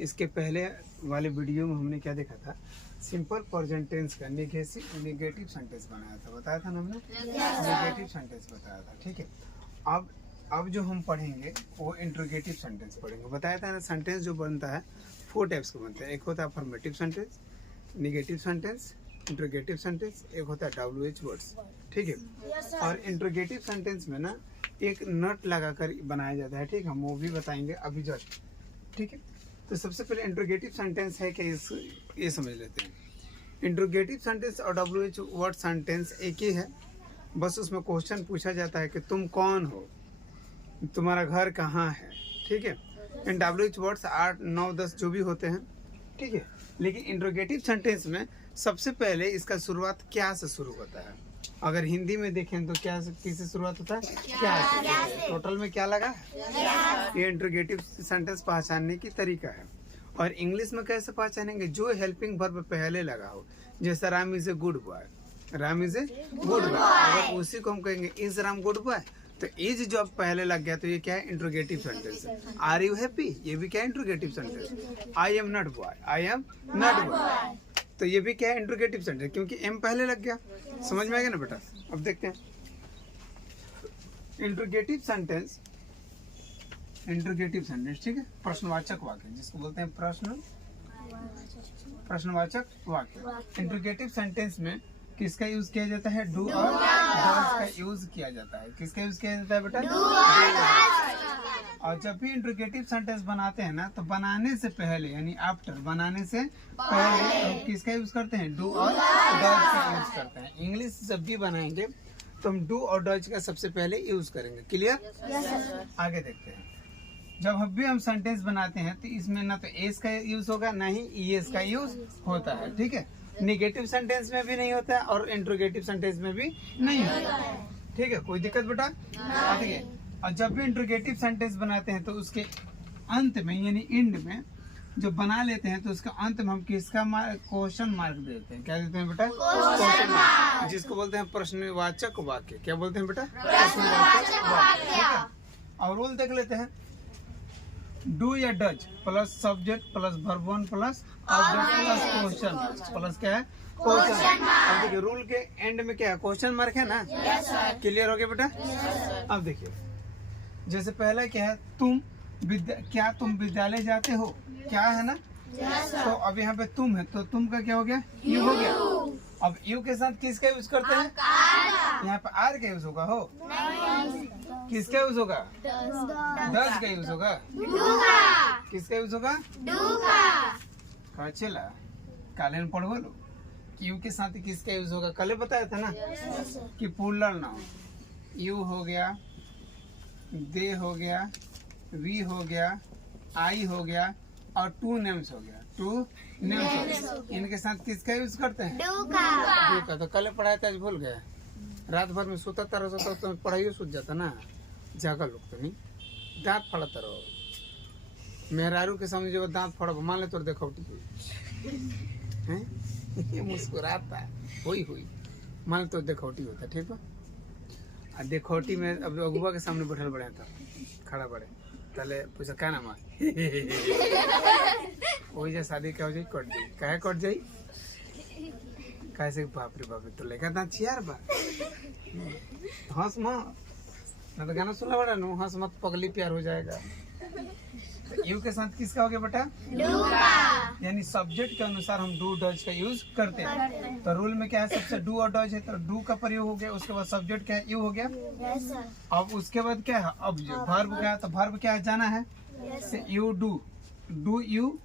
इसके पहले वाले वीडियो में हमने क्या देखा था, सिंपल प्रेजेंट टेंस का नेगेटिव सेंटेंस बनाया था, बताया था ना हमने, नेगेटिव सेंटेंस बताया था। ठीक है, अब जो हम पढ़ेंगे वो इंट्रोगेटिव सेंटेंस पढ़ेंगे। बताया था ना, सेंटेंस जो बनता है 4 टाइप्स का बनता है। एक होता है affirmative sentence, negative sentence, interrogative sentence, एक होता है WH वर्ड्स। ठीक है, और इंट्रोगेटिव सेंटेंस में ना एक नट लगाकर बनाया जाता है। ठीक है, हम वो भी बताएंगे अभी जस्ट। ठीक है, तो सबसे पहले इंट्रोगेटिव सेंटेंस है कि ये समझ लेते हैं। इंट्रोगेटिव सेंटेंस और WH वर्ड सेंटेंस एक ही है, बस उसमें क्वेश्चन पूछा जाता है कि तुम कौन हो, तुम्हारा घर कहाँ है। ठीक है, इन WH वर्ड्स 8, 9, 10 जो भी होते हैं। ठीक है, लेकिन इंट्रोगेटिव सेंटेंस में सबसे पहले इसका शुरुआत क्या से शुरू होता है। अगर हिंदी में देखें तो क्या किससे शुरुआत होता है, क्या से। टोटल में क्या लगा, ये इंट्रोगेटिव सेंटेंस पहचानने की तरीका है। और इंग्लिश में कैसे पहचानेंगे, जो हेल्पिंग वर्ब पहले लगा हो, जैसे Ram is a good boy, Ram is a good boy, अगर उसी को हम कहेंगे इज राम गुड बॉय, तो इज जो अब पहले लग गया तो ये क्या है, इंट्रोगेटिव सेंटेंस है। आर यू हैप्पी, ये भी क्या है, interrogative sentence. I am not boy, I am not boy, तो ये भी क्या है, इंट्रोगेटिव सेंटेंस, क्योंकि एम पहले लग गया। समझ में आ गया ना बेटा। अब देखते हैं इंट्रोगेटिव सेंटेंस। इंट्रोगेटिव सेंटेंस, ठीक है, प्रश्नवाचक वाक्य जिसको बोलते हैं प्रश्नवाचक वाक्य। इंट्रोगेटिव सेंटेंस में किसका यूज किया जाता है, डू और डज का यूज किया जाता है। किसका यूज किया जाता है बेटा, और जब भी इंट्रोगेटिव सेंटेंस बनाते हैं ना, तो बनाने से पहले यानी आफ्टर, बनाने से पहले हम किसका यूज करते हैं, डू और डज का यूज करते हैं। इंग्लिश जब भी बनाएंगे तो हम डू और डज का सबसे पहले यूज करेंगे। क्लियर, आगे देखते हैं। जब भी हम सेंटेंस बनाते हैं तो इसमें ना तो एस का यूज होगा, ना ही ईएस का यूज होता है। ठीक है, नेगेटिव सेंटेंस में भी नहीं होता है और इंट्रोगेटिव सेंटेंस में भी नहीं होता है। ठीक है, कोई दिक्कत बेटा। ठीक है, और जब भी इंट्रोगेटिव सेंटेंस बनाते हैं तो उसके अंत में यानी एंड में जो बना लेते हैं तो उसके अंत में हम किसका क्वेश्चन मार्क देते हैं। क्या देते हैं बेटा, क्वेश्चन मार्क, जिसको बोलते हैं प्रश्नवाचक वाक्य। क्या बोलते हैं बेटा, प्रश्नवाचक वाक्य। ठीक है, और रूल देख लेते हैं। डू या does plus subject plus verb 1 plus object plus question plus क्या है, क्वेश्चन। अब देखिए रूल के एंड में क्या है, क्वेश्चन मार्क है ना। क्लियर हो गया बेटा। अब देखिए जैसे पहला क्या है, क्या तुम विद्यालय जाते हो, क्या है ना। तो अब यहाँ पे तुम है तो तुम का क्या हो गया, यू हो गया। अब यू के साथ किसका यूज करते हैं, यहाँ पे आर का यूज होगा, हो किसका यूज होगा, डज का यूज होगा, किसका यूज होगा, चला काले पढ़ बोलो यू के साथ किसका यूज होगा, कल बताया था ना कि प्लूरल नाउन। यू हो गया, दे हो गया, वी हो गया, आई हो गया और टू नेम्स हो गया, टू नेम्स हो गया। इनके साथ किसका यूज करते हैं, डू का। तो कल पढ़ाया था, आज भूल गया। रात भर में सोता रहो तो पढ़ाई सूझ जाता ना, जागा लोग तो नहीं, दांत फड़ता रहो। मेहरारू के सामने जब दांत फड़ मान ले तो देखौटी हुई मुस्कुराता हुई मान तो देखौटी होता। ठीक है, देखौटी में अब अगुआ के सामने बैठल बड़े था, खड़ा बड़े तले पूछा क्या नाम है वही जा शादी क्या हो जाए, कट जाई, काहे कट जाई, कैसे बाप रे बाप तो लेकर दांत चियार बा, हंस मत ना तो गाना सुनना बड़ा नो, हंस मत पगली प्यार हो जाएगा। तो यू के साथ किसका हो गया बेटा, डू का, यानी सब्जेक्ट के अनुसार हम डू डज का यूज करते हैं। तो रूल में क्या है, सबसे डू और डज है तो डू का प्रयोग हो गया, उसके बाद सब्जेक्ट क्या है, यू हो गया। अब उसके बाद क्या है, अब जो वर्ब क्या है, तो वर्ब क्या है, जाना है। You do you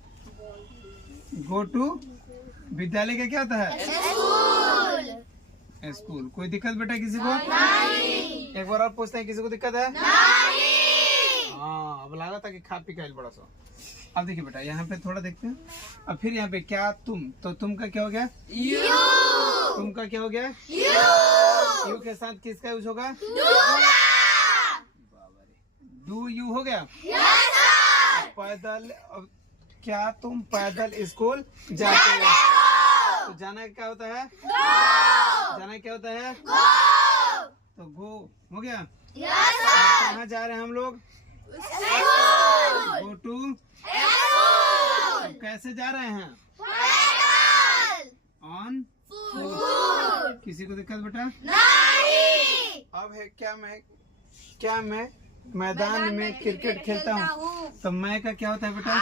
go to, विद्यालय का क्या होता है, स्कूल। कोई दिक्कत बेटा किसी को नहीं। एक बार और पूछते हैं, किसी को दिक्कत है नहीं। हाँ, अब लगा था कि खा पी का बड़ा सा। अब देखिए बेटा यहाँ पे थोड़ा देखते हैं। अब फिर यहाँ पे क्या तुम, तो तुम का क्या हो गया, यू। तुम का क्या हो गया, यू। यू के साथ किसका यूज होगा, डू यू हो गया। पैदल, क्या तुम पैदल स्कूल जाते हो, तो जाना क्या होता है, जाना क्या होता है, तो गो हो गया। कहाँ जा रहे हैं हम लोग, गो टू, अब कैसे जा रहे हैं? On foot. किसी को दिक्कत बेटा? नहीं। अब है क्या मैं मैदान में क्रिकेट खेलता हूँ तो मैं का क्या होता है बेटा?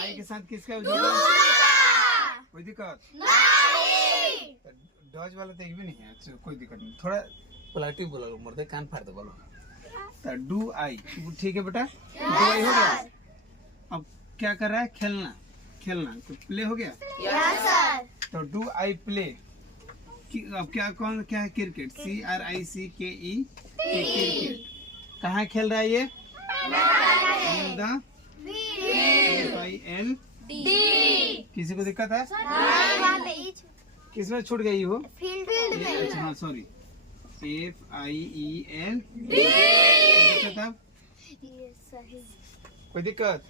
आई के साथ किसका यूज होगा? कोई दिक्कत नहीं। डॉज वाला तो एक भी नहीं है। अच्छा, कोई दिक्कत नहीं, थोड़ा पोलाइटली बोला लो, मरते कान फाड़ दो बोलो। तो डू आई, ठीक है बेटा, डू आई हो गया। अब क्या कर रहा है? खेलना तो प्ले हो गया। Yes sir. तो डू आई प्ले, अब क्या है? Cricket, CRICKE, cricket. कहाँ खेल रहा है ये? In the FIL। किसी को दिक्कत है? किसमें छूट गई हो? फील्ड में। अच्छा हाँ सॉरी, FIEL। दिक्कत है? Yes sir. कोई दिक्कत?